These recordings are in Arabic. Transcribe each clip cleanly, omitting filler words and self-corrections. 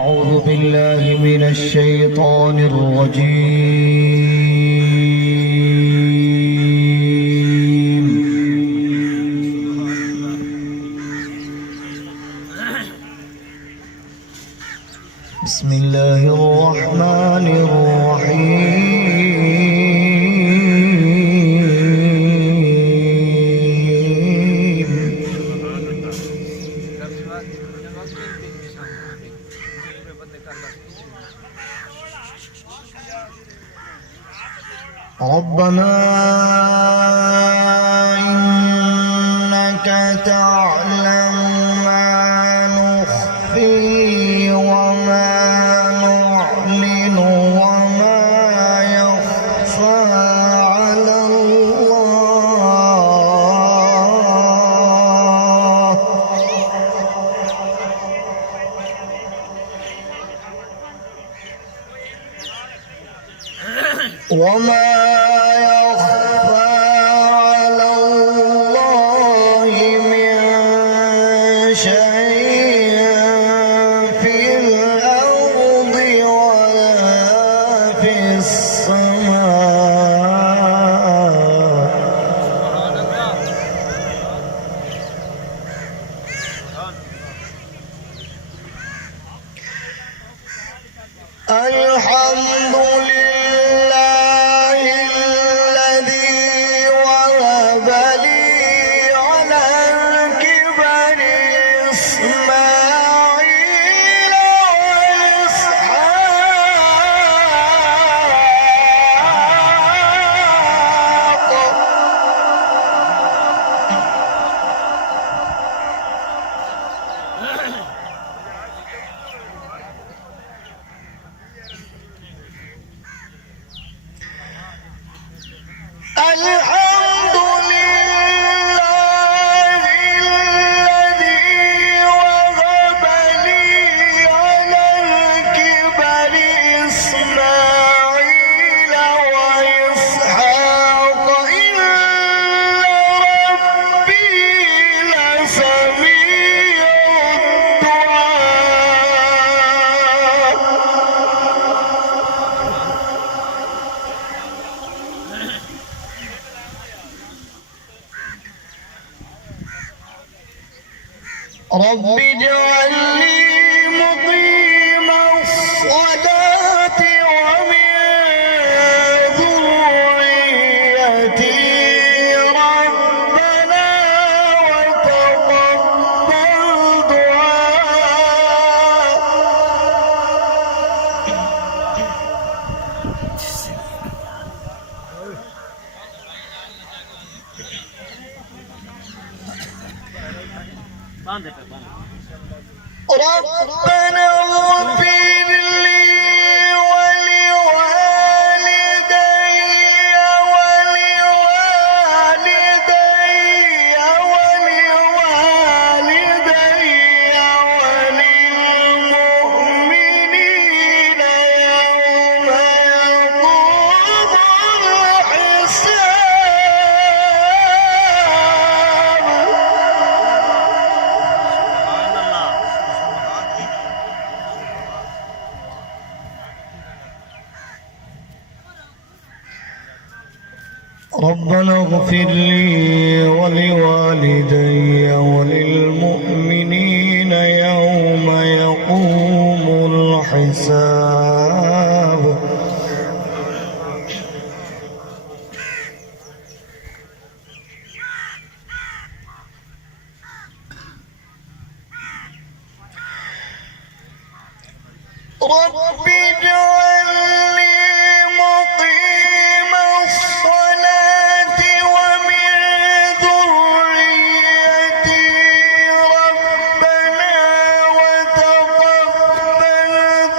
أعوذ بالله من الشيطان الرجيم. بسم الله الرحمن الرحيم. ربنا إنك تعلم ما نخفي وما نعلن وما يخفى على الله وما الحمد لله الذي وهب لي على الكبر إسماعيل الحمد لله الذي وهب لي على الكبر إسماعيل وإسحاق إن ربي لسميع الدعاء. رب اجعلني مقيم الصلاة ومن ذريتي ربنا وتقبل دعاء. ربنا اغفر لي ولوالدي وللمؤمنين يوم يقوم الحساب. ربنا اغفر لي ولوالدي وللمؤمنين يوم يقوم الحساب. رب اجعلني مقيم الصلاة ومن ذريتي ربنا وتقبل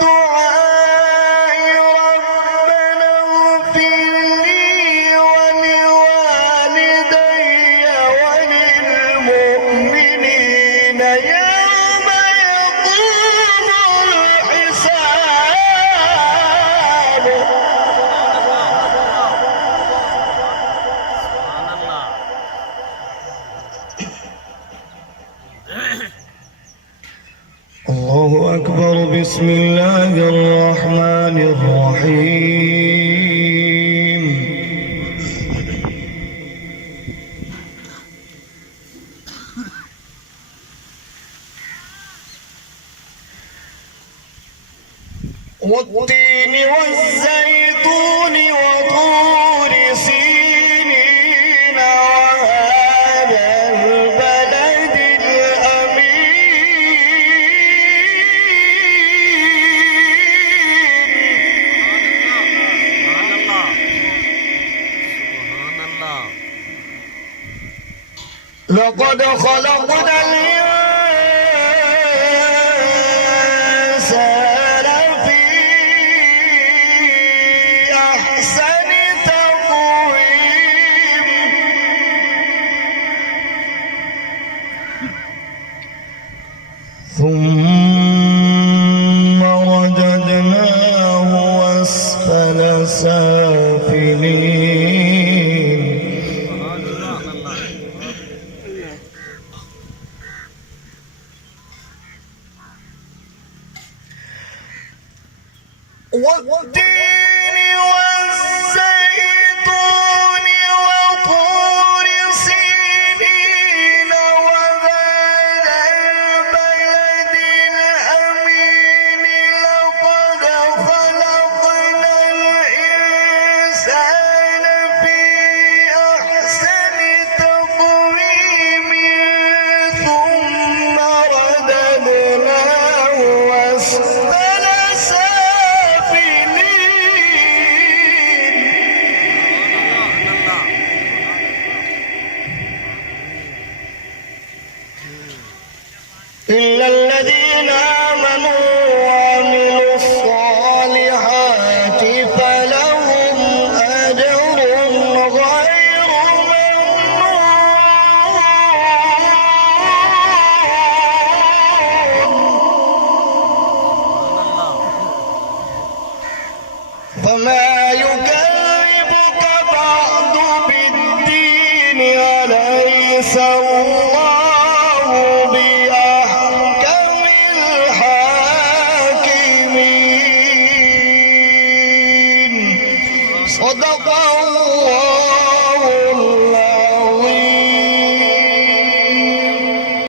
دعاء. ربنا اغفر لي ولوالدي وللمؤمنين يوم يقوم الحساب. بسم الله الرحمن الرحيم والتين والزيتون وطور سينين وهذا البلد الأمين لقد خلقنا الإنسان في أحسن تقويم ثم رددناه أسفل سافلين والتين والزيتون وطور سينين وهذا البلد الأمين لقد خلقنا الإنسان في أحسن تقويم ثم رددناه أسفل إلا الذين آمنوا وعملوا الصالحات فلهم أجر غير ممنون فما يكذبك بعد بالدين أليس الله بأحكم الحاكمين صدق الله